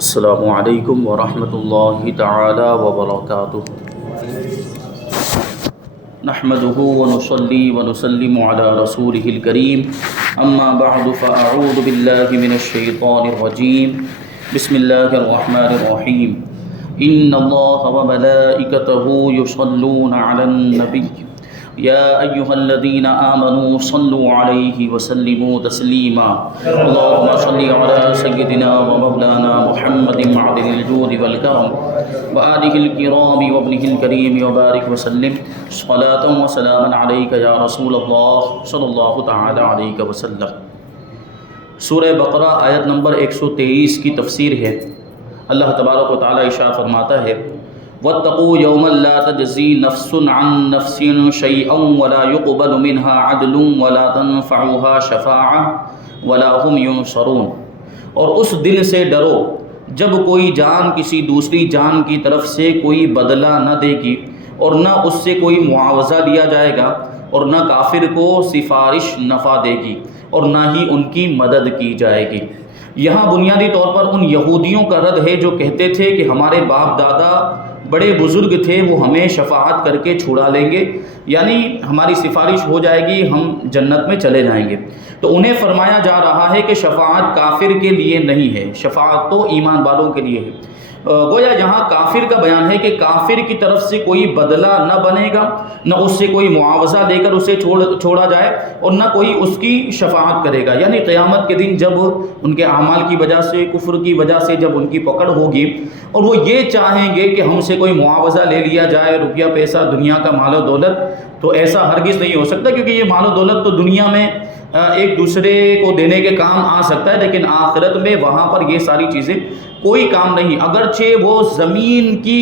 السلام علیکم ورحمۃ اللہ تعالی وبرکاتہ۔ نحمده ونصلي ونسلم على رسوله الكريم اما بعد فاعوذ بالله من الشيطان الرجيم بسم الله الرحمن الرحيم ان الله وملائكته يصلون على النبي يا أيها الذين آمنوا صلوا عليه وسلموا تسليما اللهم صل على سيدنا ومولانا محمد معدن الجود والكرم وآله الكرام وابنه الكريم وبارك وسلم صلاة وسلاما عليك يا رسول الله صلى الله تعالى عليك وسلم۔ سورہ بقرہ آیت نمبر 123 کی تفسیر ہے۔ اللہ تبارک و تعالی ارشاد فرماتا ہے وَاتَّقُوا يَوْمًا لَا تَجْزِي نَفْسٌ عَن نَفْسٍ شَيْئًا وَلَا يُقْبَلُ مِنْهَا عَدْلٌ وَلَا تَنفَعُهَا شَفَاعَةٌ وَلَا هُمْ يُنصَرُونَ۔ اور اس دن سے ڈرو جب کوئی جان کسی دوسری جان کی طرف سے کوئی بدلہ نہ دے گی اور نہ اس سے کوئی معاوضہ لیا جائے گا اور نہ کافر کو سفارش نفع دے گی اور نہ ہی ان کی مدد کی جائے گی۔ یہاں بنیادی طور پر ان یہودیوں کا رد ہے جو کہتے تھے کہ ہمارے باپ دادا بڑے بزرگ تھے، وہ ہمیں شفاعت کر کے چھڑا لیں گے، یعنی ہماری سفارش ہو جائے گی، ہم جنت میں چلے جائیں گے۔ تو انہیں فرمایا جا رہا ہے کہ شفاعت کافر کے لیے نہیں ہے، شفاعت تو ایمان والوں کے لیے ہے۔ گویا یہاں کافر کا بیان ہے کہ کافر کی طرف سے کوئی بدلہ نہ بنے گا، نہ اس سے کوئی معاوضہ لے کر اسے چھوڑا جائے اور نہ کوئی اس کی شفاعت کرے گا۔ یعنی قیامت کے دن جب ان کے اعمال کی وجہ سے، کفر کی وجہ سے جب ان کی پکڑ ہوگی اور وہ یہ چاہیں گے کہ ہم سے کوئی معاوضہ لے لیا جائے، روپیہ پیسہ، دنیا کا مال و دولت، تو ایسا ہرگز نہیں ہو سکتا، کیونکہ یہ مال و دولت تو دنیا میں ایک دوسرے کو دینے کے کام آ سکتا ہے، لیکن آخرت میں وہاں پر یہ ساری چیزیں کوئی کام نہیں۔ اگرچہ وہ زمین کی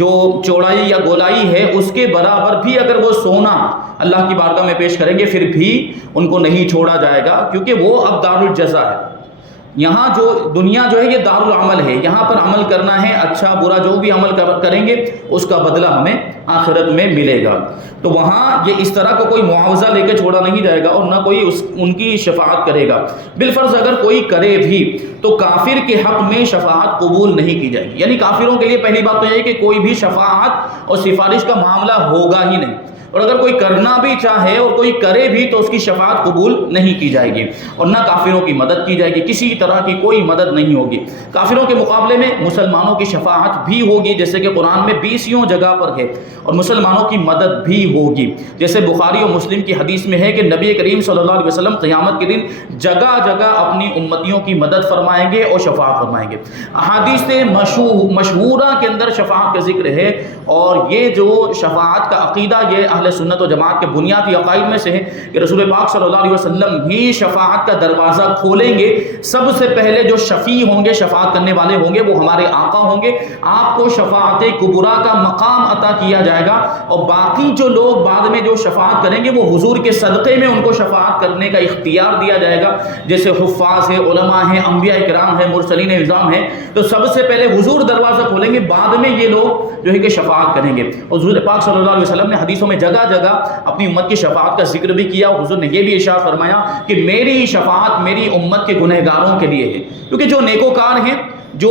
جو چوڑائی یا گولائی ہے اس کے برابر بھی اگر وہ سونا اللہ کی بارگاہ میں پیش کریں گے پھر بھی ان کو نہیں چھوڑا جائے گا، کیونکہ وہ اب دار الجزا ہے۔ یہاں جو دنیا جو ہے یہ دار العمل ہے، یہاں پر عمل کرنا ہے، اچھا برا جو بھی عمل کریں گے اس کا بدلہ ہمیں آخرت میں ملے گا۔ تو وہاں یہ اس طرح کو کوئی معاوضہ لے کے چھوڑا نہیں جائے گا اور نہ کوئی ان کی شفاعت کرے گا۔ بالفرض اگر کوئی کرے بھی تو کافر کے حق میں شفاعت قبول نہیں کی جائے گی، یعنی کافروں کے لیے پہلی بات تو یہ ہے کہ کوئی بھی شفاعت اور سفارش کا معاملہ ہوگا ہی نہیں، اور اگر کوئی کرنا بھی چاہے اور کوئی کرے بھی تو اس کی شفاعت قبول نہیں کی جائے گی اور نہ کافروں کی مدد کی جائے گی، کسی طرح کی کوئی مدد نہیں ہوگی۔ کافروں کے مقابلے میں مسلمانوں کی شفاعت بھی ہوگی، جیسے کہ قرآن میں 20 جگہ پر ہے، اور مسلمانوں کی مدد بھی ہوگی، جیسے بخاری اور مسلم کی حدیث میں ہے کہ نبی کریم صلی اللہ علیہ وسلم قیامت کے دن جگہ جگہ اپنی امتیوں کی مدد فرمائیں گے اور شفاعت فرمائیں گے۔ احادیث مشہورہ کے اندر شفاعت کا ذکر ہے، اور یہ جو شفاعت کا عقیدہ یہ اہل سنت و جماعت کے بنیادی عقائد میں سے ہے کہ رسول پاک صلی اللہ علیہ وسلم ہی شفاعت کا دروازہ کھولیں گے۔ سب سے پہلے جو شفیع ہوں گے، شفاعت کرنے والے ہوں گے، وہ ہمارے آقا ہوں گے۔ آپ کو شفاعت کبریٰ کا مقام عطا کیا جائے گا، اور باقی جو لوگ بعد میں جو شفاعت کریں گے وہ حضور کے صدقے میں ان کو شفاعت کرنے کا اختیار دیا جائے گا، جیسے حفاظ ہیں، علماء ہیں، انبیاء کرام ہیں، مرسلین اعظام ہیں۔ تو سب سے پہلے حضور دروازہ کھولیں گے، بعد میں یہ لوگ جو ہے کہ شفاعت کریں گے۔ اور حضور پاک صلی اللہ علیہ وسلم نے حدیثوں میں جگہ جگہ اپنی امت کی شفاعت کا ذکر بھی کیا، اور حضور نے یہ بھی ارشاد فرمایا کہ میری شفاعت میری امت کے گنہگاروں کے لیے ہے، کیونکہ جو نیکوکار ہیں، جو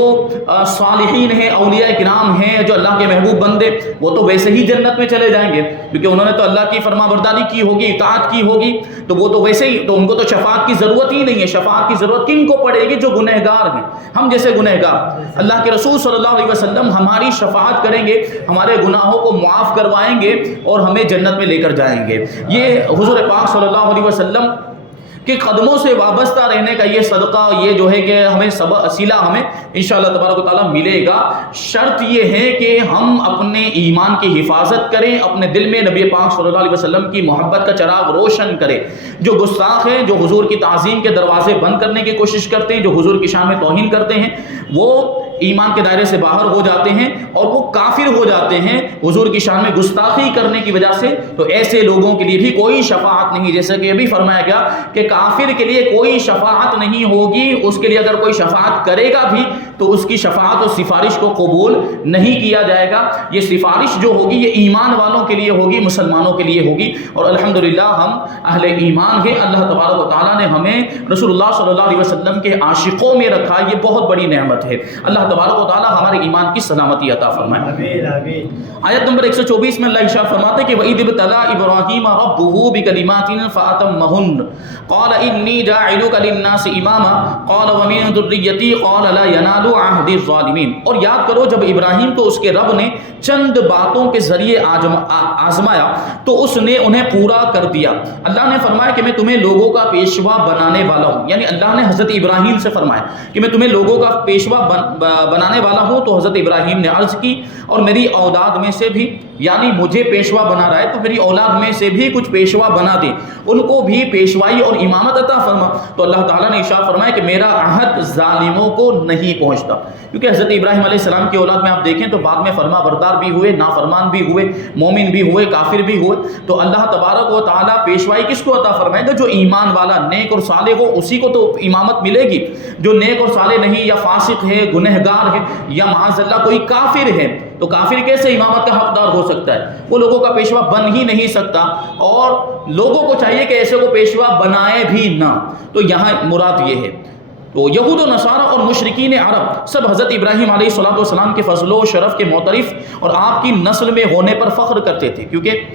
صالحین ہیں، اولیاء کرام ہیں، جو اللہ کے محبوب بندے، وہ تو ویسے ہی جنت میں چلے جائیں گے، کیونکہ انہوں نے تو اللہ کی فرما برداری کی ہوگی، اطاعت کی ہوگی، تو وہ تو ویسے ہی، تو ان کو تو شفاعت کی ضرورت ہی نہیں ہے۔ شفاعت کی ضرورت کن کو پڑے گی؟ جو گنہگار ہیں، ہم جیسے گنہگار۔ اللہ کے رسول صلی اللہ علیہ وسلم ہماری شفاعت کریں گے، ہمارے گناہوں کو معاف کروائیں گے اور ہمیں جنت میں لے کر جائیں گے۔ یہ حضور پاک صلی اللہ علیہ وسلم کہ قدموں سے وابستہ رہنے کا یہ صدقہ، یہ جو ہے کہ ہمیں صلہ ہمیں انشاءاللہ تبارک و تعالیٰ ملے گا۔ شرط یہ ہے کہ ہم اپنے ایمان کی حفاظت کریں، اپنے دل میں نبی پاک صلی اللہ علیہ وسلم کی محبت کا چراغ روشن کریں۔ جو گستاخ ہیں، جو حضور کی تعظیم کے دروازے بند کرنے کی کوشش کرتے ہیں، جو حضور کی شان میں توہین کرتے ہیں، وہ ایمان کے دائرے سے باہر ہو جاتے ہیں اور وہ کافر ہو جاتے ہیں حضور کی شان میں گستاخی کرنے کی وجہ سے، تو ایسے لوگوں کے لیے بھی کوئی شفاعت نہیں، جیسا کہ ابھی فرمایا گیا کہ کافر کے لیے کوئی شفاعت نہیں ہوگی، اس کے لیے اگر کوئی شفاعت کرے گا بھی تو اس کی شفاعت اور سفارش کو قبول نہیں کیا جائے گا۔ یہ سفارش جو ہوگی یہ ایمان والوں کے لیے ہوگی، مسلمانوں کے لیے ہوگی، اور الحمدللہ ہم اہل ایمان ہیں۔ اللہ تبارک و تعالیٰ نے ہمیں رسول اللہ صلی اللہ علیہ وسلم کے عاشقوں میں رکھا، یہ بہت بڑی نعمت ہے۔ اللہ تبارک و تعالیٰ ہمارے ایمان کی سلامتی عطا فرمائے۔ آیت نمبر 124 میں اللہ ارشاد فرماتے کہ وَإِذِ ابْتَلَىٰ إِبْرَاهِيمَ رَبُّهُ بِكَلِمَاتٍ فَأَتَمَّهُنَّ قَالَ إِنِّي جَاعِلُكَ لِلنَّاسِ إِمَامًا قَالَ وَمِن ذُرِّيَّتِي قَالَ لَا يَنَالُ عَهْدِي الظَّالِمِينَ۔ اور یاد کرو جب ابراہیم کو اس کے رب نے چند باتوں کے ذریعے آزمایا تو اس نے انہیں پورا کر دیا۔ اللہ نے فرمایا کہ میں تمہیں لوگوں کا پیشوا بنانے والا ہوں، یعنی اللہ نے حضرت ابراہیم سے فرمایا کہ میں تمہیں لوگوں کا پیشوا بنانے والا ہوں، تو حضرت ابراہیم نے عرض کی اور میری اولاد میں سے بھی، یعنی مجھے پیشوا بنا رہا ہے تو میری اولاد میں سے بھی کچھ پیشوا بنا دے، ان کو بھی پیشوائی اور امامت عطا فرما۔ تو اللہ تعالیٰ نے ارشاد فرمایا کہ میرا عہد ظالموں کو نہیں پہنچتا، کیونکہ حضرت ابراہیم علیہ السلام کی اولاد میں آپ دیکھیں تو بعد میں فرما بردار بھی ہوئے، نافرمان بھی ہوئے، مومن بھی ہوئے، کافر بھی ہوئے۔ تو اللہ تبارک و تعالیٰ پیشوائی کس کو عطا فرمائے گا؟ جو ایمان والا نیک اور صالح ہو، اسی کو تو امامت ملے گی۔ جو نیک اور صالح نہیں، یا فاسق ہے، گنہگار ہے، یا معاذ اللہ کوئی کافر ہے، تو کافر کیسے امامت کا حقدار ہو سکتا ہے؟ وہ لوگوں کا پیشوا بن ہی نہیں سکتا، اور لوگوں کو چاہیے کہ ایسے کو پیشوا بنائے بھی نہ۔ تو یہاں مراد یہ ہے، تو یہود و نصارہ اور مشرکین عرب سب حضرت ابراہیم علیہ السلام کے فضل و شرف کے معترف اور آپ کی نسل میں ہونے پر فخر کرتے تھے، کیونکہ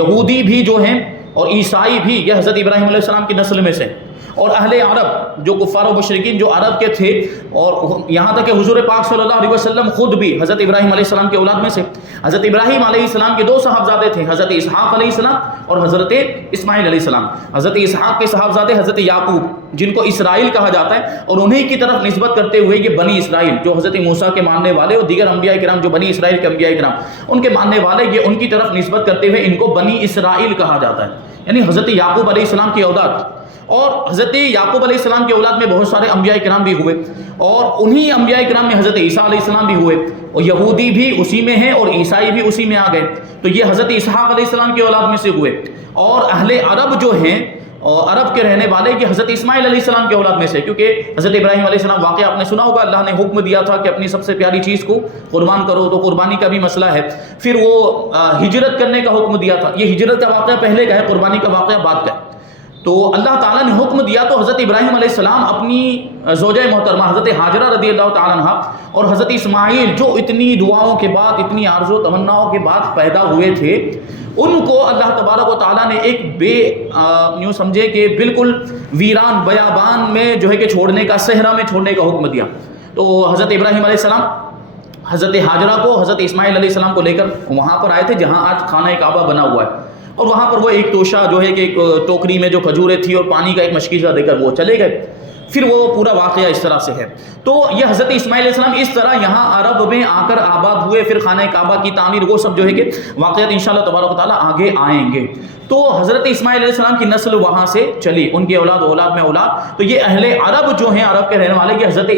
یہودی بھی جو ہیں اور عیسائی بھی یہ حضرت ابراہیم علیہ السلام کی نسل میں سے، اور اہل عرب جو کفار و مشرکین جو عرب کے تھے، اور یہاں تک کہ حضور پاک صلی اللہ علیہ وسلم خود بھی حضرت ابراہیم علیہ السلام کے اولاد میں سے۔ حضرت ابراہیم علیہ السلام کے دو صاحبزادے تھے، حضرت اسحاق علیہ السلام اور حضرت اسماعیل علیہ السلام۔ حضرت اسحاق کے صاحبزادے حضرت یعقوب، جن کو اسرائیل کہا جاتا ہے، اور انہیں کی طرف نسبت کرتے ہوئے یہ بنی اسرائیل جو حضرت موسیٰ کے ماننے والے اور دیگر انبیاء کرام جو بنی اسرائیل کے انبیاء کرام ان کے ماننے والے، یہ ان کی طرف نسبت کرتے ہوئے ان کو بنی اسرائیل کہا جاتا ہے، یعنی حضرت یعقوب علیہ السلام کی اولاد۔ اور حضرت یعقوب علیہ السلام کی اولاد میں بہت سارے انبیاء کرام بھی ہوئے، اور انہی انبیاء کرام میں حضرت عیسیٰ علیہ السلام بھی ہوئے، اور یہودی بھی اسی میں ہیں اور عیسائی بھی اسی میں آ گئے، تو یہ حضرت اسحاق علیہ السلام کی اولاد میں سے ہوئے۔ اور اہل عرب جو ہیں اور عرب کے رہنے والے یہ حضرت اسماعیل علیہ السلام کی اولاد میں سے، کیونکہ حضرت ابراہیم علیہ السلام واقعہ آپ نے سنا ہوگا، اللہ نے حکم دیا تھا کہ اپنی سب سے پیاری چیز کو قربان کرو، تو قربانی کا بھی مسئلہ ہے۔ پھر وہ ہجرت کرنے کا حکم دیا تھا، یہ ہجرت کا واقعہ پہلے کا ہے، قربانی کا واقعہ بعد کا ہے۔ تو اللہ تعالیٰ نے حکم دیا تو حضرت ابراہیم علیہ السلام اپنی زوجہ محترمہ حضرت ہاجرہ رضی اللہ تعالیٰ عنہ اور حضرت اسماعیل جو اتنی دعاؤں کے بعد، اتنی آرزو و تمناؤں کے بعد پیدا ہوئے تھے، ان کو اللہ تبارک و تعالیٰ نے ایک یوں سمجھے کہ بالکل ویران بیابان میں جو ہے کہ چھوڑنے کا، صحرا میں چھوڑنے کا حکم دیا۔ تو حضرت ابراہیم علیہ السلام حضرت ہاجرہ کو حضرت اسماعیل علیہ السلام کو لے کر وہاں پر آئے تھے جہاں آج خانہ کعبہ بنا ہوا ہے، اور وہاں پر وہ ایک توشہ جو ہے کہ ایک ٹوکری میں جو کھجوریں تھی اور پانی کا ایک مشکیزہ دے کر وہ چلے گئے۔ پھر وہ پورا واقعہ اس طرح سے ہے۔ تو یہ حضرت اسماعیل علیہ السلام اس طرح یہاں عرب میں آ کر آباد ہوئے، پھر خانہ کعبہ کی تعمیر، وہ سب جو ہے کہ واقعات انشاءاللہ تبارک و تعالیٰ آگے آئیں گے۔ تو حضرت اسماعیل علیہ السلام کی نسل وہاں سے چلی، ان کے اولاد اولاد میں اولاد، تو یہ اہل عرب جو ہیں، عرب کے رہنے والے، یہ حضرت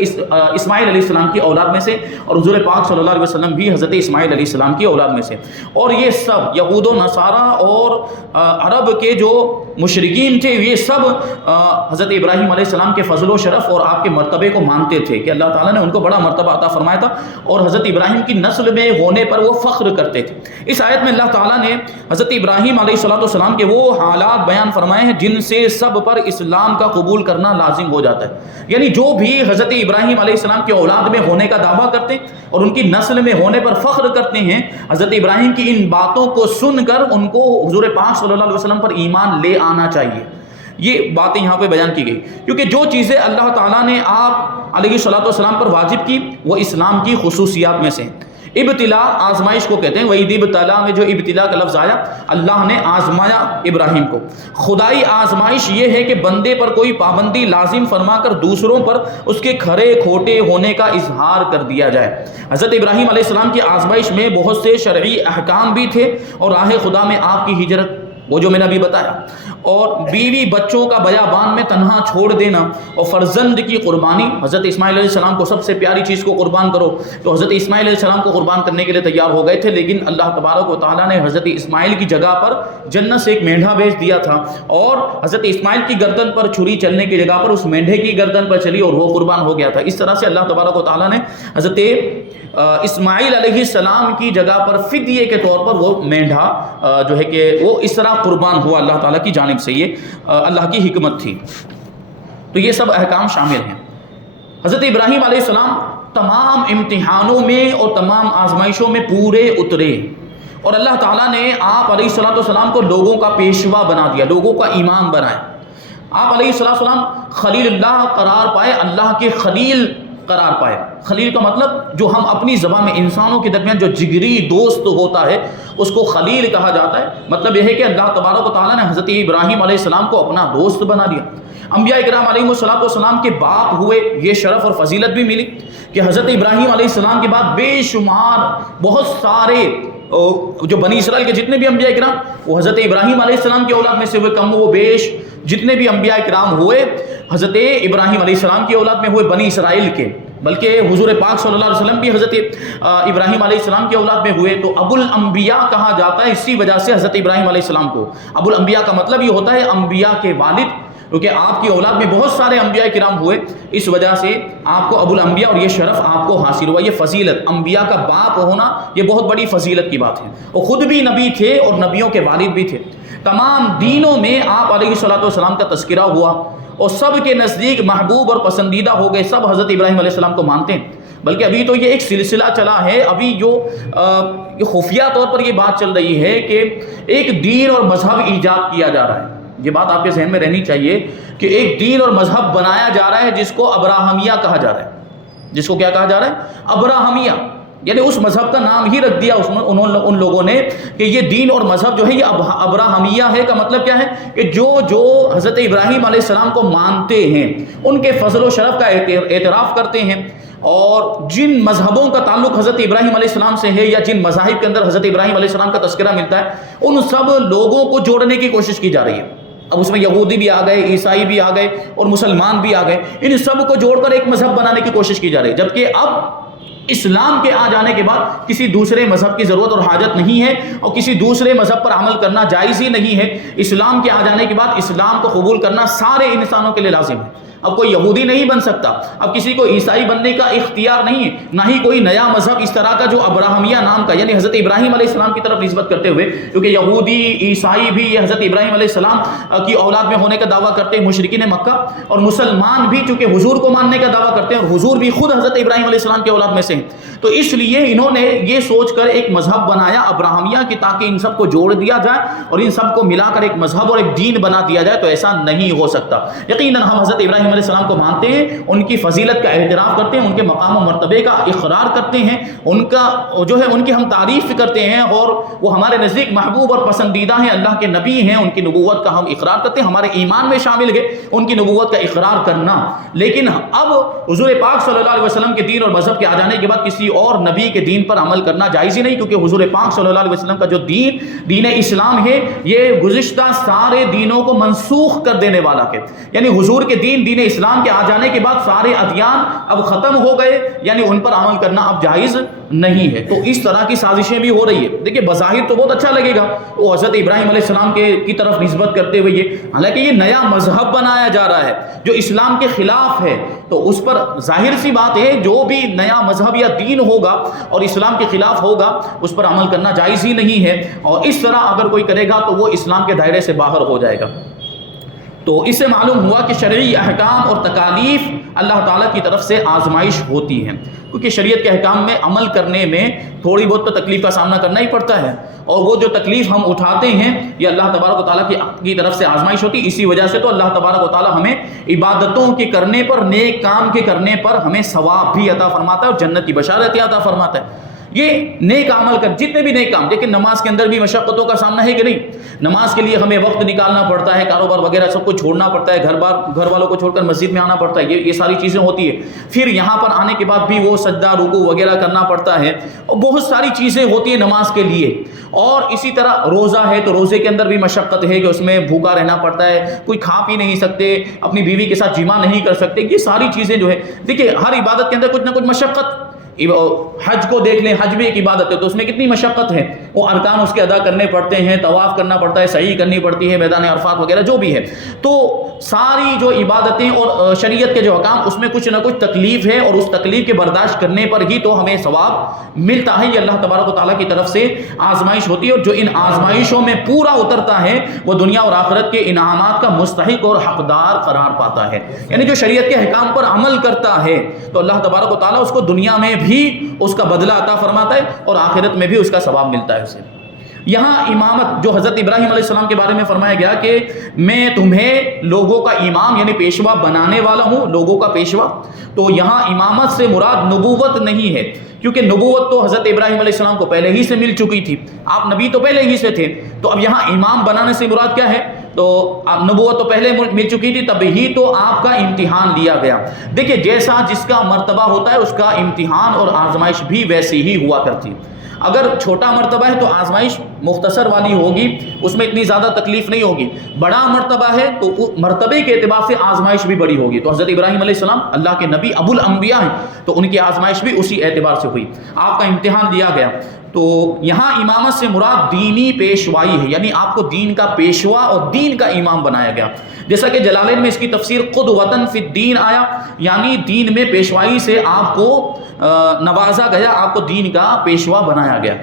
اسماعیل علیہ السلام کی اولاد میں سے، اور حضور پاک صلی اللہ علیہ وسلم بھی حضرت اسماعیل علیہ السلام کی اولاد میں سے۔ اور یہ سب یہود و نصارہ اور عرب کے جو مشرکین تھے، یہ سب حضرت ابراہیم علیہ السلام کے فضل و شرف اور آپ کے مرتبے کو مانتے تھے کہ اللہ تعالیٰ نے ان کو بڑا مرتبہ عطا فرمایا تھا، اور حضرت ابراہیم کی نسل میں ہونے پر وہ فخر کرتے تھے۔ اس آیت میں اللہ تعالیٰ نے حضرت ابراہیم علیہ السلام کے وہ حالات بیان فرمائے ہیں جن سے سب پر اسلام کا قبول کرنا لازم ہو جاتا ہے، یعنی جو بھی حضرت ابراہیم علیہ السلام کی اولاد میں ہونے کا دعویٰ کرتے اور ان کی نسل میں ہونے پر فخر کرتے ہیں، حضرت ابراہیم کی ان باتوں کو سن کر ان کو حضور پاک صلی اللہ علیہ وسلم پر ایمان لے آنا چاہیے۔ یہ باتیں یہاں پہ بیان کی گئی، کیونکہ جو چیزیں اللہ تعالیٰ نے آپ علیہ الصلوۃ والسلام پر واجب کی وہ اسلام کی خصوصیات میں سے ہیں۔ ابتلا آزمائش کو کہتے ہیں، وہی ابتلا میں جو ابتلا کا لفظ آیا، اللہ نے آزمایا ابراہیم کو۔ خدائی آزمائش یہ ہے کہ بندے پر کوئی پابندی لازم فرما کر دوسروں پر اس کے کھرے کھوٹے ہونے کا اظہار کر دیا جائے۔ حضرت ابراہیم علیہ السلام کی آزمائش میں بہت سے شرعی احکام بھی تھے، اور راہ خدا میں آپ کی ہجرت وہ جو میں نے ابھی بتایا، اور بیوی بچوں کا بیابان میں تنہا چھوڑ دینا، اور فرزند کی قربانی. حضرت اسماعیل علیہ السلام کو سب سے پیاری چیز کو قربان کرو، تو حضرت اسماعیل علیہ السلام کو قربان کرنے کے لیے تیار ہو گئے تھے، لیکن اللہ تبارک و تعالیٰ نے حضرت اسماعیل کی جگہ پر جنت سے ایک مینڈھا بھیج دیا تھا، اور حضرت اسماعیل کی گردن پر چھری چلنے کی جگہ پر اس مینڈھے کی گردن پر چلی اور وہ قربان ہو گیا تھا. اس طرح سے اللہ تبارک و تعالیٰ نے حضرت اسماعیل علیہ السلام کی جگہ پر فدیے کے طور پر وہ مینڈھا جو ہے کہ وہ اس طرح قربان ہوا اللہ تعالیٰ کی جانب سے. یہ اللہ کی حکمت تھی. تو یہ سب احکام شامل ہیں. حضرت ابراہیم علیہ السلام تمام امتحانوں میں اور تمام آزمائشوں میں پورے اترے، اور اللہ تعالیٰ نے آپ علیہ السلام کو لوگوں کا پیشوا بنا دیا، لوگوں کا امام بنایا. آپ علیہ السلام خلیل اللہ قرار پائے، اللہ کے خلیل قرار پائے. خلیل کا مطلب جو ہم اپنی زبان میں انسانوں کے درمیان جو جگری دوست ہوتا ہے اس کو خلیل کہا جاتا ہے. مطلب یہ ہے کہ اللہ تبارک و تعالیٰ نے حضرت ابراہیم علیہ السلام کو اپنا دوست بنا دیا. انبیاء اکرام علیہ السلام کے باپ ہوئے، یہ شرف اور فضیلت بھی ملی کہ حضرت ابراہیم علیہ السلام کے بعد بے شمار بہت سارے جو بنی اسرائیل کے جتنے بھی انبیاء اکرام وہ حضرت ابراہیم علیہ السلام کی اولاد میں سے ہوئے. کم و بیش جتنے بھی انبیاء اکرام ہوئے حضرت ابراہیم علیہ السلام کی اولاد میں ہوئے، بنی اسرائیل کے. بلکہ حضور پاک صلی اللہ علیہ وسلم بھی حضرت ابراہیم علیہ السلام کی اولاد میں ہوئے. تو ابو الانبیاء کہا جاتا ہے اسی وجہ سے حضرت ابراہیم علیہ السلام کو. ابو الانبیاء کا مطلب یہ ہوتا ہے انبیاء کے والد، کیونکہ آپ کی اولاد میں بہت سارے انبیاء کرام ہوئے، اس وجہ سے آپ کو ابو الانبیاء اور یہ شرف آپ کو حاصل ہوا. یہ فضیلت، انبیاء کا باپ ہونا یہ بہت بڑی فضیلت کی بات ہے. وہ خود بھی نبی تھے اور نبیوں کے والد بھی تھے. تمام دینوں میں آپ علیہ السلام کا تذکرہ ہوا اور سب کے نزدیک محبوب اور پسندیدہ ہو گئے. سب حضرت ابراہیم علیہ السلام کو مانتے ہیں. بلکہ ابھی تو یہ ایک سلسلہ چلا ہے، ابھی جو خفیہ طور پر یہ بات چل رہی ہے کہ ایک دین اور مذہب ایجاد کیا جا رہا ہے. یہ بات آپ کے ذہن میں رہنی چاہیے کہ ایک دین اور مذہب بنایا جا رہا ہے جس کو ابراہمیہ کہا جا رہا ہے. جس کو کیا کہا جا رہا ہے؟ ابراہمیہ. یعنی اس مذہب کا نام ہی رکھ دیا ان لوگوں نے کہ یہ دین اور مذہب جو ہے یہ ابراہمیہ ہے. کا مطلب کیا ہے کہ جو حضرت ابراہیم علیہ السلام کو مانتے ہیں، ان کے فضل و شرف کا اعتراف کرتے ہیں، اور جن مذہبوں کا تعلق حضرت ابراہیم علیہ السلام سے ہے یا جن مذاہب کے اندر حضرت ابراہیم علیہ السلام کا تذکرہ ملتا ہے، ان سب لوگوں کو جوڑنے کی کوشش کی جا رہی ہے. اب اس میں یہودی بھی آ گئے، عیسائی بھی آ گئے اور مسلمان بھی آ گئے. ان سب کو جوڑ کر ایک مذہب بنانے کی کوشش کی جا رہی ہے. جبکہ اب اسلام کے آ جانے کے بعد کسی دوسرے مذہب کی ضرورت اور حاجت نہیں ہے، اور کسی دوسرے مذہب پر عمل کرنا جائز ہی نہیں ہے. اسلام کے آ جانے کے بعد اسلام کو قبول کرنا سارے انسانوں کے لیے لازم ہے. اب کوئی یہودی نہیں بن سکتا، اب کسی کو عیسائی بننے کا اختیار نہیں ہے، نہ ہی کوئی نیا مذہب اس طرح کا جو ابراہمیہ نام کا یعنی حضرت ابراہیم علیہ السلام کی طرف نسبت کرتے ہوئے، کیونکہ یہودی عیسائی بھی یہ حضرت ابراہیم علیہ السلام کی اولاد میں ہونے کا دعویٰ کرتے ہیں، مشرکین مکہ، اور مسلمان بھی چونکہ حضور کو ماننے کا دعویٰ کرتے ہیں اور حضور بھی خود حضرت ابراہیم علیہ السلام کی اولاد میں سے ہیں. تو اس لیے انہوں نے یہ سوچ کر ایک مذہب بنایا ابراہمیہ کی، تاکہ ان سب کو جوڑ دیا جائے اور ان سب کو ملا کر ایک مذہب اور ایک دین بنا دیا جائے. تو ایسا نہیں ہو سکتا. یقیناً ہم حضرت ابراہیم علیہ السلام کو مانتے ہیں، ان کی فضیلت کا اعتراف کرتے ہیں، ان کے مقام و مرتبے کا اقرار کرتے ہیں، ان کا جو ہے ان کی ہم تعریف کرتے ہیں، اور وہ ہمارے نزدیک محبوب اور پسندیدہ ہیں، اللہ کے نبی ہیں. ان کی نبوت کا ہم اقرار کرتے ہیں. ہمارے ایمان میں شامل ہے ان کی نبوت کا اقرار کرنا. لیکن اب حضور پاک صلی اللہ علیہ وسلم کے دین اور مذہب کے آ جانے کے بعد کسی اور نبی کے دین پر عمل کرنا جائز ہی نہیں، کیونکہ حضور پاک صلی اللہ علیہ وسلم کا جو دین اسلام ہے یہ گزشتہ سارے دینوں کو منسوخ کر دینے والا ہے. یعنی حضور کے دین اسلام کے آ جانے کے بعد سارے ادیان اب ختم ہو گئے، یعنی ان پر عمل کرنا اب جائز نہیں ہے. تو اس طرح کی سازشیں بھی ہو رہی ہے. دیکھیں بظاہر تو بہت اچھا لگے گا وہ حضرت ابراہیم علیہ السلام کی طرف نسبت کرتے ہوئے حالانکہ یہ نیا مذہب بنایا جا رہا ہے جو اسلام کے خلاف ہے. تو اس پر ظاہر سی بات ہے جو بھی نیا مذہب یا دین ہوگا اور اسلام کے خلاف ہوگا اس پر عمل کرنا جائز ہی نہیں ہے. اور اس طرح اگر کوئی کرے گا تو وہ اسلام کے دائرے سے باہر ہو جائے گا. تو اس سے معلوم ہوا کہ شرعی احکام اور تکالیف اللہ تعالیٰ کی طرف سے آزمائش ہوتی ہیں، کیونکہ شریعت کے احکام میں عمل کرنے میں تھوڑی بہت تو تکلیف کا سامنا کرنا ہی پڑتا ہے، اور وہ جو تکلیف ہم اٹھاتے ہیں یہ اللہ تبارک و تعالیٰ کی طرف سے آزمائش ہوتی ہے. اسی وجہ سے تو اللہ تبارک و تعالیٰ ہمیں عبادتوں کے کرنے پر، نیک کام کے کرنے پر ہمیں ثواب بھی عطا فرماتا ہے اور جنت کی بشارت عطا فرماتا ہے. یہ نیک عمل کر، جتنے بھی نیک کام، لیکن نماز کے اندر بھی مشقتوں کا سامنا ہے کہ نہیں؟ نماز کے لیے ہمیں وقت نکالنا پڑتا ہے، کاروبار وغیرہ سب کو چھوڑنا پڑتا ہے، گھر والوں کو چھوڑ کر مسجد میں آنا پڑتا ہے، یہ ساری چیزیں ہوتی ہے. پھر یہاں پر آنے کے بعد بھی وہ سجدہ رکوع وغیرہ کرنا پڑتا ہے، اور بہت ساری چیزیں ہوتی ہیں نماز کے لیے. اور اسی طرح روزہ ہے تو روزے کے اندر بھی مشقت ہے کہ اس میں بھوکا رہنا پڑتا ہے، کوئی کھا پی نہیں سکتے، اپنی بیوی کے ساتھ جمع نہیں کر سکتے. یہ ساری چیزیں جو ہے، دیکھیے ہر عبادت کے اندر کچھ نہ کچھ مشقت. حج کو دیکھ لیں، حج بھی ایک عبادت ہے تو اس میں کتنی مشقت ہے، وہ ارکان اس کے ادا کرنے پڑتے ہیں، طواف کرنا پڑتا ہے، سعی کرنی پڑتی ہے، میدان عرفات وغیرہ جو بھی ہے. تو ساری جو عبادتیں اور شریعت کے جو احکام، اس میں کچھ نہ کچھ تکلیف ہے، اور اس تکلیف کے برداشت کرنے پر ہی تو ہمیں ثواب ملتا ہے. یہ اللہ تبارک و تعالیٰ کی طرف سے آزمائش ہوتی ہے، اور جو ان آزمائشوں میں پورا اترتا ہے وہ دنیا اور آخرت کے انعامات کا مستحق اور حقدار قرار پاتا ہے. یعنی جو شریعت کے احکام پر عمل کرتا ہے تو اللہ تبارک و تعالیٰ اس کو دنیا میں بھی اس کا بدلہ عطا فرماتا ہے، اور آخرت میں بھی اس کا ثواب ملتا ہے اسے. یہاں امامت جو حضرت ابراہیم علیہ السلام کے بارے میں فرمایا گیا کہ میں تمہیں لوگوں کا امام یعنی پیشوا بنانے والا ہوں، لوگوں کا پیشوا. تو یہاں امامت سے مراد نبوت نہیں ہے، کیونکہ نبوت تو حضرت ابراہیم علیہ السلام کو پہلے ہی سے مل چکی تھی، آپ نبی تو پہلے ہی سے تھے. تو اب یہاں امام بنانے سے مراد کیا ہے؟ تو نبوت تو پہلے مل چکی تھی، تب ہی تو آپ کا امتحان لیا گیا. دیکھیں جیسا جس کا مرتبہ ہوتا ہے اس کا امتحان اور آزمائش بھی ویسی ہی ہوا کرتی. اگر چھوٹا مرتبہ ہے تو آزمائش مختصر والی ہوگی، اس میں اتنی زیادہ تکلیف نہیں ہوگی. بڑا مرتبہ ہے تو مرتبے کے اعتبار سے آزمائش بھی بڑی ہوگی. تو حضرت ابراہیم علیہ السلام اللہ کے نبی ابو الانبیاء ہیں، تو ان کی آزمائش بھی اسی اعتبار سے ہوئی، آپ کا امتحان لیا گیا. تو یہاں امامت سے مراد دینی پیشوائی ہے، یعنی آپ کو دین کا پیشوا اور دین کا امام بنایا گیا. جیسا کہ جلالین میں اس کی تفسیر قدوۃ فی الدین آیا، یعنی دین میں پیشوائی سے آپ کو نوازا گیا، آپ کو دین کا پیشوا بنایا گیا.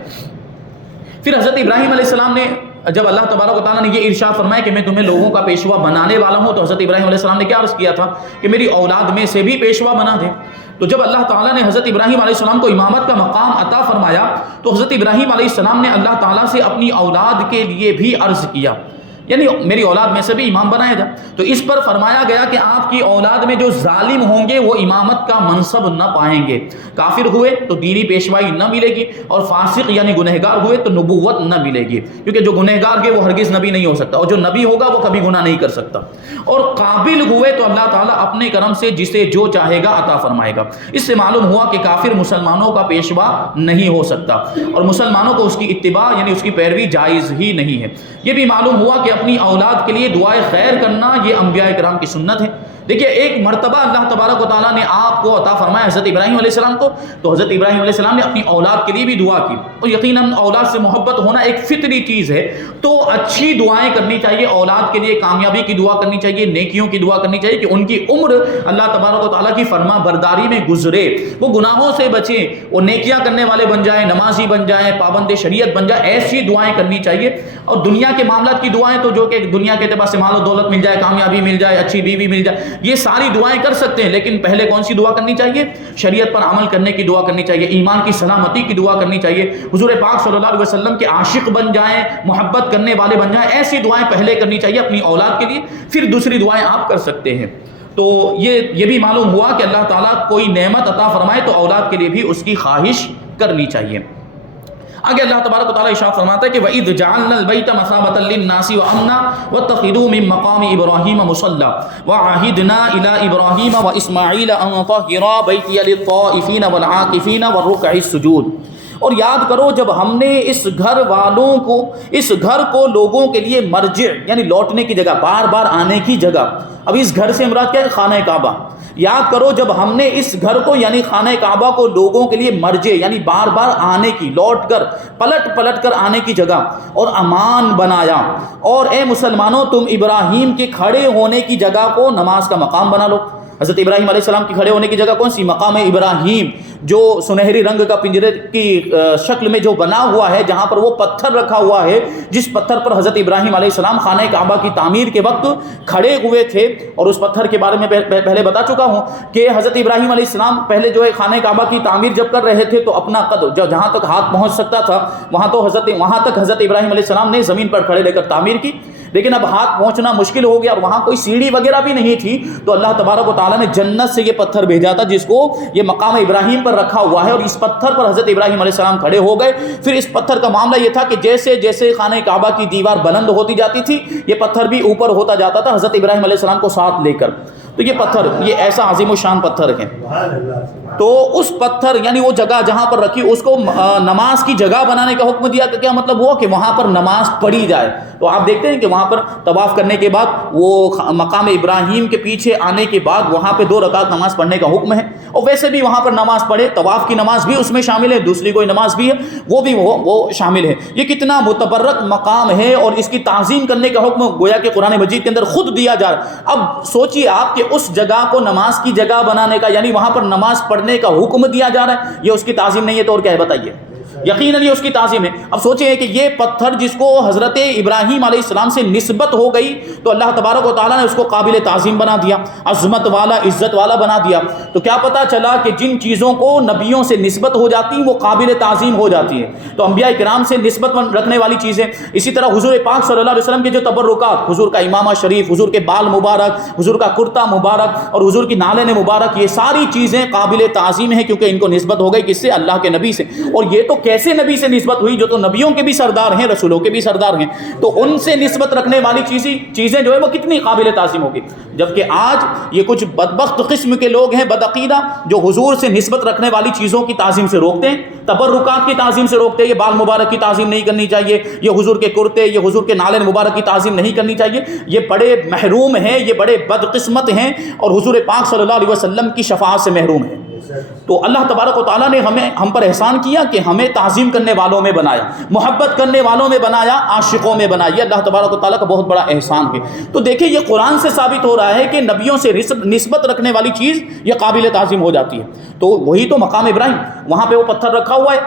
پھر حضرت ابراہیم علیہ السلام نے جب اللہ تبارک و تعالیٰ نے یہ ارشاد فرمایا کہ میں تمہیں لوگوں کا پیشوا بنانے والا ہوں، تو حضرت ابراہیم علیہ السلام نے کیا عرض کیا تھا کہ میری اولاد میں سے بھی پیشوا بنا دیں. تو جب اللہ تعالیٰ نے حضرت ابراہیم علیہ السلام کو امامت کا مقام عطا فرمایا تو حضرت ابراہیم علیہ السلام نے اللہ تعالیٰ سے اپنی اولاد کے لیے بھی عرض کیا، یعنی میری اولاد میں سے بھی امام بنایا جائے. تو اس پر فرمایا گیا کہ آپ کی اولاد میں جو ظالم ہوں گے وہ امامت کا منصب نہ پائیں گے. کافر ہوئے تو دینی پیشوائی نہ ملے گی، اور فاسق یعنی گنہگار ہوئے تو نبوت نہ ملے گی، کیونکہ جو گنہگار ہے وہ ہرگز نبی نہیں ہو سکتا، اور جو نبی ہوگا وہ کبھی گناہ نہیں کر سکتا. اور قابل ہوئے تو اللہ تعالیٰ اپنے کرم سے جسے جو چاہے گا عطا فرمائے گا. اس سے معلوم ہوا کہ کافر مسلمانوں کا پیشوا نہیں ہو سکتا، اور مسلمانوں کو اس کی اتباع یعنی اس کی پیروی جائز ہی نہیں ہے. یہ بھی معلوم ہوا کہ اپنی اولاد کے لیے دعائے خیر کرنا یہ انبیاء کرام کی سنت ہے. دیکھیے ایک مرتبہ اللہ تبارک و تعالیٰ نے آپ کو عطا فرمایا حضرت ابراہیم علیہ السلام کو، تو حضرت ابراہیم علیہ السلام نے اپنی اولاد کے لیے بھی دعا کی. اور یقیناً اولاد سے محبت ہونا ایک فطری چیز ہے، تو اچھی دعائیں کرنی چاہیے، اولاد کے لیے کامیابی کی دعا کرنی چاہیے، نیکیوں کی دعا کرنی چاہیے کہ ان کی عمر اللہ تبارک و تعالیٰ کی فرما برداری میں گزرے، وہ گناہوں سے بچیں، وہ نیکیاں کرنے والے بن جائیں، نمازی بن جائیں، پابند شریعت بن جائیں. ایسی دعائیں کرنی چاہیے. اور دنیا کے معاملات کی دعائیں تو جو کہ دنیا کے اعتبار سے مال و دولت مل جائے، کامیابی مل جائے، اچھی بیوی مل جائے، یہ ساری دعائیں کر سکتے ہیں، لیکن پہلے کون سی دعا کرنی چاہیے؟ شریعت پر عمل کرنے کی دعا کرنی چاہیے، ایمان کی سلامتی کی دعا کرنی چاہیے، حضور پاک صلی اللہ علیہ وسلم کے عاشق بن جائیں، محبت کرنے والے بن جائیں. ایسی دعائیں پہلے کرنی چاہیے اپنی اولاد کے لیے، پھر دوسری دعائیں آپ کر سکتے ہیں. تو یہ بھی معلوم ہوا کہ اللہ تعالیٰ کوئی نعمت عطا فرمائے تو اولاد کے لیے بھی اس کی خواہش کرنی چاہیے. آگے اللہ تبارک و تعالیٰ ارشاد فرماتا ہے کہ وَإِذْ جَعَلْنَا الْبَيْتَ مَثَابَةً لِلنَّاسِ وَأَمْنًا وَاتَّخِذُوا مِن مَّقَامِ إِبْرَاهِيمَ مُصَلًّى وَعَهِدْنَا إِلَىٰ إِبْرَاهِيمَ وَإِسْمَاعِيلَ أَن طَهِّرَا بَيْتِيَ لِلطَّائِفِينَ وَالْعَاكِفِينَ وَالرُّكَعِ السُّجُودِ. اور یاد کرو جب ہم نے اس گھر کو لوگوں کے لیے مرجع یعنی لوٹنے کی جگہ، بار بار آنے کی جگہ. اب اس گھر سے مراد کیا ہے؟ خانہ کعبہ. یاد کرو جب ہم نے اس گھر کو یعنی خانہ کعبہ کو لوگوں کے لیے مرجع یعنی بار بار آنے کی، لوٹ کر پلٹ کر آنے کی جگہ اور امان بنایا. اور اے مسلمانوں تم ابراہیم کے کھڑے ہونے کی جگہ کو نماز کا مقام بنا لو. حضرت ابراہیم علیہ السلام کی کھڑے ہونے کی جگہ کون سی؟ مقام ابراہیم، جو سنہری رنگ کا پنجرے کی شکل میں جو بنا ہوا ہے، جہاں پر وہ پتھر رکھا ہوا ہے جس پتھر پر حضرت ابراہیم علیہ السلام خانہ کعبہ کی تعمیر کے وقت کھڑے ہوئے تھے. اور اس پتھر کے بارے میں پہلے بتا چکا ہوں کہ حضرت ابراہیم علیہ السلام پہلے جو ہے خانہ کعبہ کی تعمیر جب کر رہے تھے تو اپنا قد جہاں تک ہاتھ پہنچ سکتا تھا وہاں تک حضرت ابراہیم علیہ السلام نے زمین پر کھڑے لے کر تعمیر کی. لیکن اب ہاتھ پہنچنا مشکل ہو گیا اور وہاں کوئی سیڑھی وغیرہ بھی نہیں تھی، تو اللہ تبارک و تعالیٰ نے جنت سے یہ پتھر بھیجا تھا جس کو یہ مقام ابراہیم پر رکھا ہوا ہے، اور اس پتھر پر حضرت ابراہیم علیہ السلام کھڑے ہو گئے۔ پھر اس پتھر کا معاملہ یہ تھا کہ جیسے جیسے خانہ کعبہ کی دیوار بلند ہوتی جاتی تھی، یہ پتھر بھی اوپر ہوتا جاتا تھا حضرت ابراہیم علیہ السلام کو ساتھ لے کر۔ تو یہ پتھر، یہ ایسا عظیم و شان پتھر ہے۔ تو اس پتھر یعنی وہ جگہ جہاں پر رکھی اس کو نماز کی جگہ بنانے کا حکم دیا، کیا مطلب ہوا کہ وہاں پر نماز پڑھی جائے۔ تو آپ دیکھتے ہیں کہ وہاں پر طواف کرنے کے بعد وہ مقام ابراہیم کے پیچھے آنے کے بعد وہاں پہ 2 رکعت نماز پڑھنے کا حکم ہے، اور ویسے بھی وہاں پر نماز پڑھے، طواف کی نماز بھی اس میں شامل ہے، دوسری کوئی نماز بھی ہے وہ شامل ہے۔ یہ کتنا متبرک مقام ہے، اور اس کی تعظیم کرنے کا حکم گویا کہ قرآن مجید کے اندر خود دیا جا رہا ہے۔ اب سوچیے آپ کہ اس جگہ کو نماز کی جگہ بنانے کا، یعنی وہاں پر نماز پڑھنے کا حکم دیا جا رہا ہے، یہ اس کی تعظیم نہیں ہے تو اور کیا ہے بتائیے؟ یقیناً یہ اس کی تعظیم ہے۔ اب سوچیں کہ یہ پتھر جس کو حضرت ابراہیم علیہ السلام سے نسبت ہو گئی، تو اللہ تبارک و تعالیٰ نے اس کو قابل تعظیم بنا دیا، عظمت والا، عزت والا بنا دیا۔ تو کیا پتہ چلا کہ جن چیزوں کو نبیوں سے نسبت ہو جاتی ہیں وہ قابل تعظیم ہو جاتی ہے۔ تو انبیاء کرام سے نسبت رکھنے والی چیزیں، اسی طرح حضور پاک صلی اللہ علیہ وسلم کے جو تبرکات، حضور کا امامہ شریف، حضور کے بال مبارک، حضور کا کرتا مبارک اور حضور کی نالین مبارک، یہ ساری چیزیں قابل تعظیم ہیں کیونکہ ان کو نسبت ہو گئی کس سے؟ اللہ کے نبی سے۔ اور یہ تو کیسے نبی سے نسبت ہوئی؟ جو تو نبیوں کے بھی سردار ہیں، رسولوں کے بھی سردار ہیں، تو ان سے نسبت رکھنے والی چیزیں جو ہے وہ کتنی قابل تعظیم ہوگی۔ جبکہ آج یہ کچھ بدبخت قسم کے لوگ ہیں، بدعقیدہ، جو حضور سے نسبت رکھنے والی چیزوں کی تعظیم سے روکتے ہیں، تبرکات کی تعظیم سے روکتے ہیں۔ یہ بال مبارک کی تعظیم نہیں کرنی چاہیے، یہ حضور کے کرتے، یہ حضور کے نالین مبارک کی تعظیم نہیں کرنی چاہیے، یہ بڑے محروم ہیں، یہ بڑے بدقسمت ہیں، اور حضور پاک صلی اللہ علیہ وسلم کی شفاعت سے محروم ہیں۔ تو اللہ تبارک و تعالیٰ نے ہم پر احسان کیا کہ ہمیں تعظیم کرنے والوں میں بنایا، محبت کرنے والوں میں بنایا، عاشقوں میں بنایا۔ یہ اللہ تبارک و تعالیٰ کا بہت بڑا احسان ہے۔ تو دیکھیں یہ قرآن سے ثابت ہو رہا ہے کہ نبیوں سے نسبت رکھنے والی چیز یہ قابل تعظیم ہو جاتی ہے۔ تو وہی تو مقام ابراہیم، وہاں پہ وہ پتھر رکھا ہوا ہے۔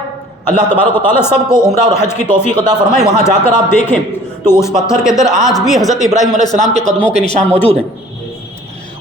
اللہ تبارک و تعالیٰ سب کو عمرہ اور حج کی توفیق عطا فرمائے۔ وہاں جا کر آپ دیکھیں تو اس پتھر کے اندر آج بھی حضرت ابراہیم علیہ السلام کے قدموں کے نشان موجود ہیں۔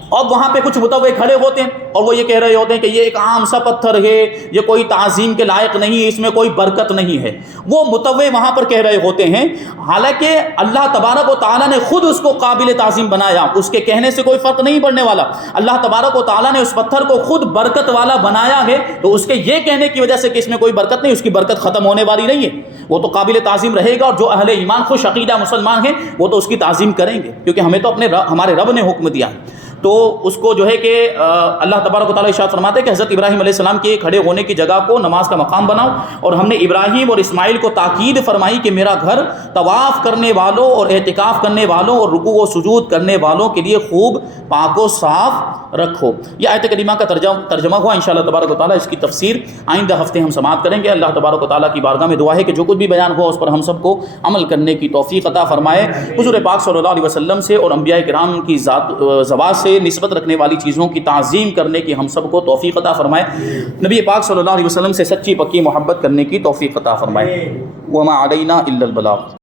اور وہاں پہ کچھ متوے کھڑے ہوتے ہیں اور وہ یہ کہہ رہے ہوتے ہیں کہ یہ ایک عام سا پتھر ہے، یہ کوئی تعظیم کے لائق نہیں ہے، اس میں کوئی برکت نہیں ہے۔ وہ متوے وہاں پر کہہ رہے ہوتے ہیں، حالانکہ اللہ تبارک و تعالیٰ نے خود اس کو قابل تعظیم بنایا، اس کے کہنے سے کوئی فرق نہیں پڑنے والا۔ اللہ تبارک و تعالیٰ نے اس پتھر کو خود برکت والا بنایا ہے، تو اس کے یہ کہنے کی وجہ سے کہ اس میں کوئی برکت نہیں، اس کی برکت ختم ہونے والی نہیں ہے، وہ تو قابل تعظیم رہے گا۔ اور جو اہل ایمان خوش عقیدہ مسلمان ہیں وہ تو اس کی تعظیم کریں گے، کیونکہ ہمیں تو ہمارے رب نے حکم دیا ہے۔ تو اس کو جو ہے کہ اللہ تبارک و تعالیٰ ارشاد فرماتے ہیں کہ حضرت ابراہیم علیہ السلام کے کھڑے ہونے کی جگہ کو نماز کا مقام بناؤ، اور ہم نے ابراہیم اور اسماعیل کو تاکید فرمائی کہ میرا گھر طواف کرنے والوں اور اعتکاف کرنے والوں اور رکوع و سجود کرنے والوں کے لیے خوب پاک و صاف رکھو۔ یہ آیت کریمہ کا ترجمہ ہوا۔ انشاءاللہ تبارک و تعالیٰ اس کی تفسیر آئندہ ہفتے ہم سماعت کریں گے۔ اللہ تبارک و تعالیٰ کی بارگاہ میں دعا ہے کہ جو کچھ بھی بیان ہوا اس پر ہم سب کو عمل کرنے کی توفیق عطا فرمائے۔ حضور پاک صلی اللہ علیہ وسلم سے اور انبیاء کرام کی ذوات سے نسبت رکھنے والی چیزوں کی تعظیم کرنے کی ہم سب کو توفیق عطا فرمائے۔ نبی پاک صلی اللہ علیہ وسلم سے سچی پکی محبت کرنے کی توفیق عطا فرمائے۔ وما علینا الا البلاغ۔